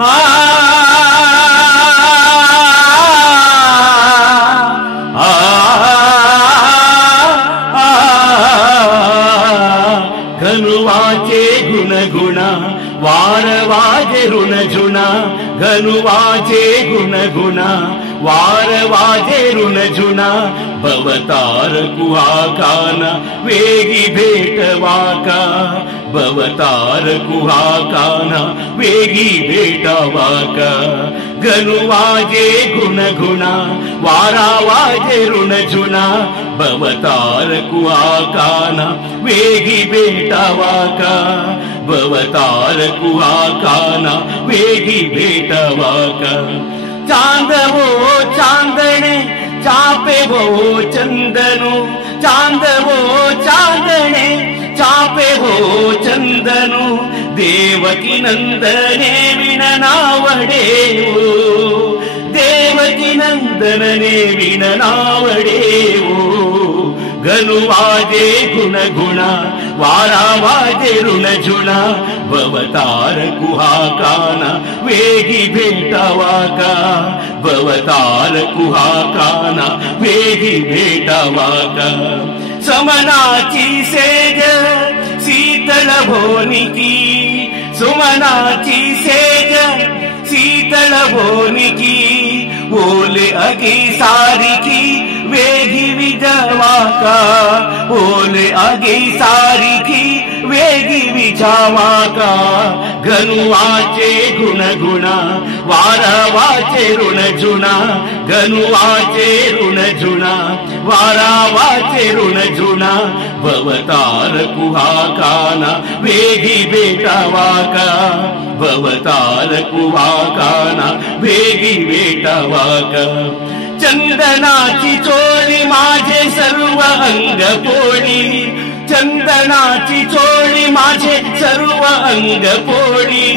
आ घनुवाचे गुणगुणा वार वाजे ऋणजुना घनुवाचे गुणगुणा वार वाजे ऋणजुना भवतार कुहाकाना वेगी भेटवाका भवतार कुहाकाना वेगी भेटवाका घनुवाजे गुणगुणा वारा वाजे ऋणजुना भवतार कुहाकाना वेगी भेटवाका भवतार कुहाकाना वेगी भेटवाका चांद वो चांदणे चापे वो चंदनु चांद वो चांदणे चापे वो चंदनु देवकी नंदने विणनावडे देवकी नंदने विणनावडे घनुवाजे गुणगुणा वारा वाजे ऋणजुना भवतार कुहाकाना वेगी भेटवाका भवतार कुहाकाना वेगी भेटवाका समनाची सेज शीतल भोनिकी सुमनाची सेज शीतल भोनिकी ओले अगी सारिकी वेगी विजवाका ओले अगी सारिकी वेगी विजावाका घनुवाचे गुणगुणा वारा वाचे ऋणजुना घनुवाचे ऋणजुना वारा वाचे ऋणजुना भवतार कुहाकाना वेगी भेटवाका भवतार कुहाकाना वेगी भेटवाका चंदनाची चोळी माझे सर्व अंग पोळी चंदनाची चोळी माझे सर्व अंग पोळी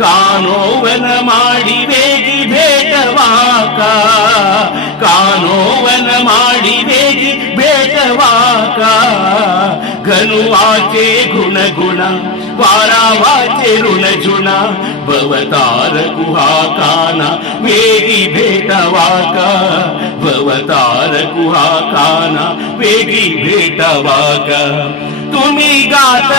कानोवन माडी वेगी भेटवाका कानोवन माडी वेगी भेटवाका घनुवाचे गुणगुणा वारा वाचे ऋणजुना भवतार कुहाकाना वेगी भेटवाका भवतार कुहाकाना वेगी भेटवाका तुम्ही गात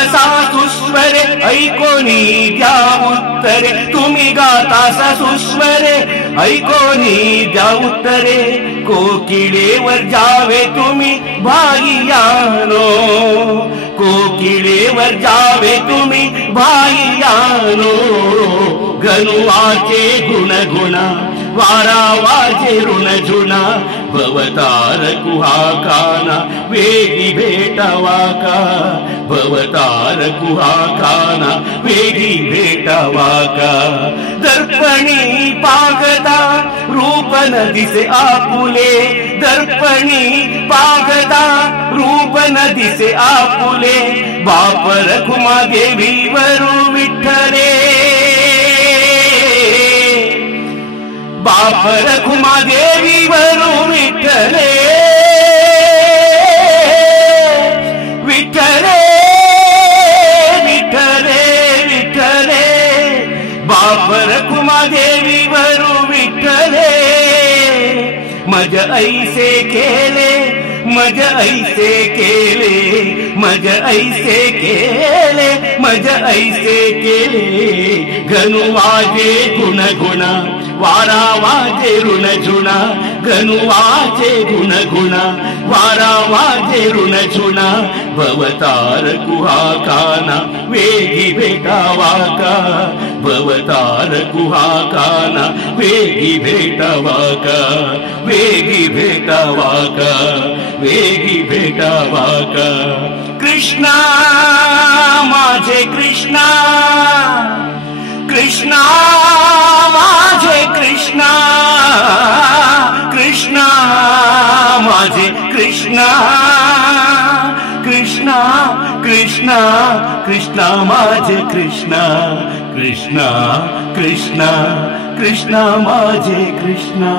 सुस्वरे ऐकोनी द्या उत्तरे तुम्ही गाता सुस्वरे ऐकोनी द्या उत्तरे कोकिळेवर जावे तुम्ही भाईयानो कोकिळेवर जावे तुम्ही भाईयानो घनुवाचे गुणगुणा वारा वाजे ऋणजुना भवतार कुहाकाना वेगी भेटवाका भवतार कुहाकाना वेगी भेटवाका दर्पणी पागदा रूप न दिसे आपुले दर्पणी पागदा रूप न दिसे आपुले बाप रखुमा देवी वरू विठ्ठले बाप रखुमा देवी वरू विठ्ठले विठ्ठले विठ्ठले विठ्ठले बाप रखुमा देवी वरू विठ्ठले मज ऐसे केले मज ऐसे केले मज ऐसे केले मज ऐसे केले घनुवाजे गुणगुणा वारा वाजे ऋणजुना घनुवाचे गुणगुणा वारा वाजे ऋणजुना भवतार कुहाकाना वेगी भेटवाका भवतार कुहाकाना वेगी भेटवाका वेगी भेटवाका वेगी भेटवाका कृष्णा माझे कृष्णा कृष्णा माझे कृष्णा कृष्णा माझे कृष्णा कृष्णा कृष्णा कृष्णा माझे कृष्णा कृष्णा कृष्णा कृष्णा माझे कृष्णा